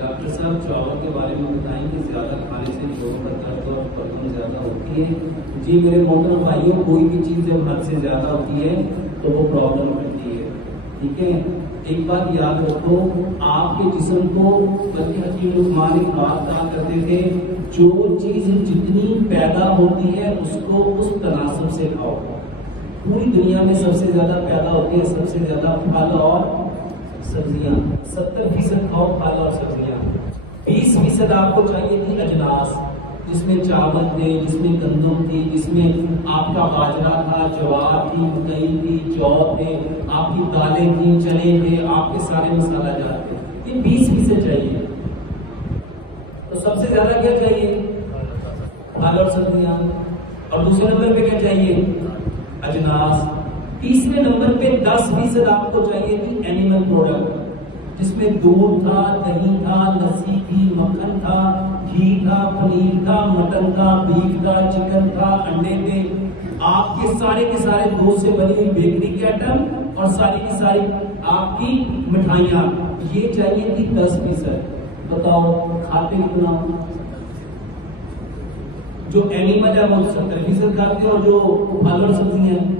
Doctor साहब चावल के बारे में बताएंगे, ज़्यादा खाने से जोड़ों का दर्द और प्रॉब्लम ज़्यादा होती है। जी मेरे मोहतरम भाइयों, कोई भी चीज़ जब हद से ज़्यादा होती है तो वो प्रॉब्लम करती है, ठीक है। एक बात याद रखो, आपके जिस्म को बल्कि हकीम लुकमान एक बात कहा करते थे, जो चीज़ जितनी पैदा होती है उसको उस तनासब से खाओ। पूरी दुनिया में सबसे ज़्यादा पैदा होती है सबसे ज़्यादा फल और सब्जियां, 70% खाओ फल और सब्जियां। 20% आपको चाहिए थी अजनास, जिसमें चावल थे, जिसमें गंदम थी, जिसमें आपका बाजरा था, ज्वार थी, मकई थी, जौ थे, आपकी दालें थी, चने थे, आपके सारे मसाला जात थे। ये 20% चाहिए। तो सबसे ज्यादा क्या चाहिए? फल और सब्जियां। और दूसरे नंबर पे क्या चाहिए? अजनास। तीसरे नंबर पे 10% आपको चाहिए थी एनिमल प्रोडक्ट, जिसमें दूध था, दही था, लस्सी थी, मक्खन था, घी था, पनीर था, मटन था, बीफ था, चिकन था, अंडे थे, आपके सारे के सारे दूध से बनी हुई बेकरी के आइटम और सारी की सारी आपकी मिठाइयाँ, ये चाहिए थी 10%। बताओ खाते कितना? जो एनिमल है वो 70% खाते हैं और जो फल और सब्जियां हैं।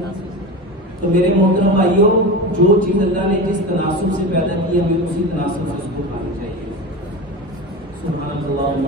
तो मेरे मोहतरम भाइयों, जो चीज अल्लाह ने जिस तनासुब से पैदा की है हमें उसी तनासुब से उसको खाना चाहिए। सुभान अल्लाह।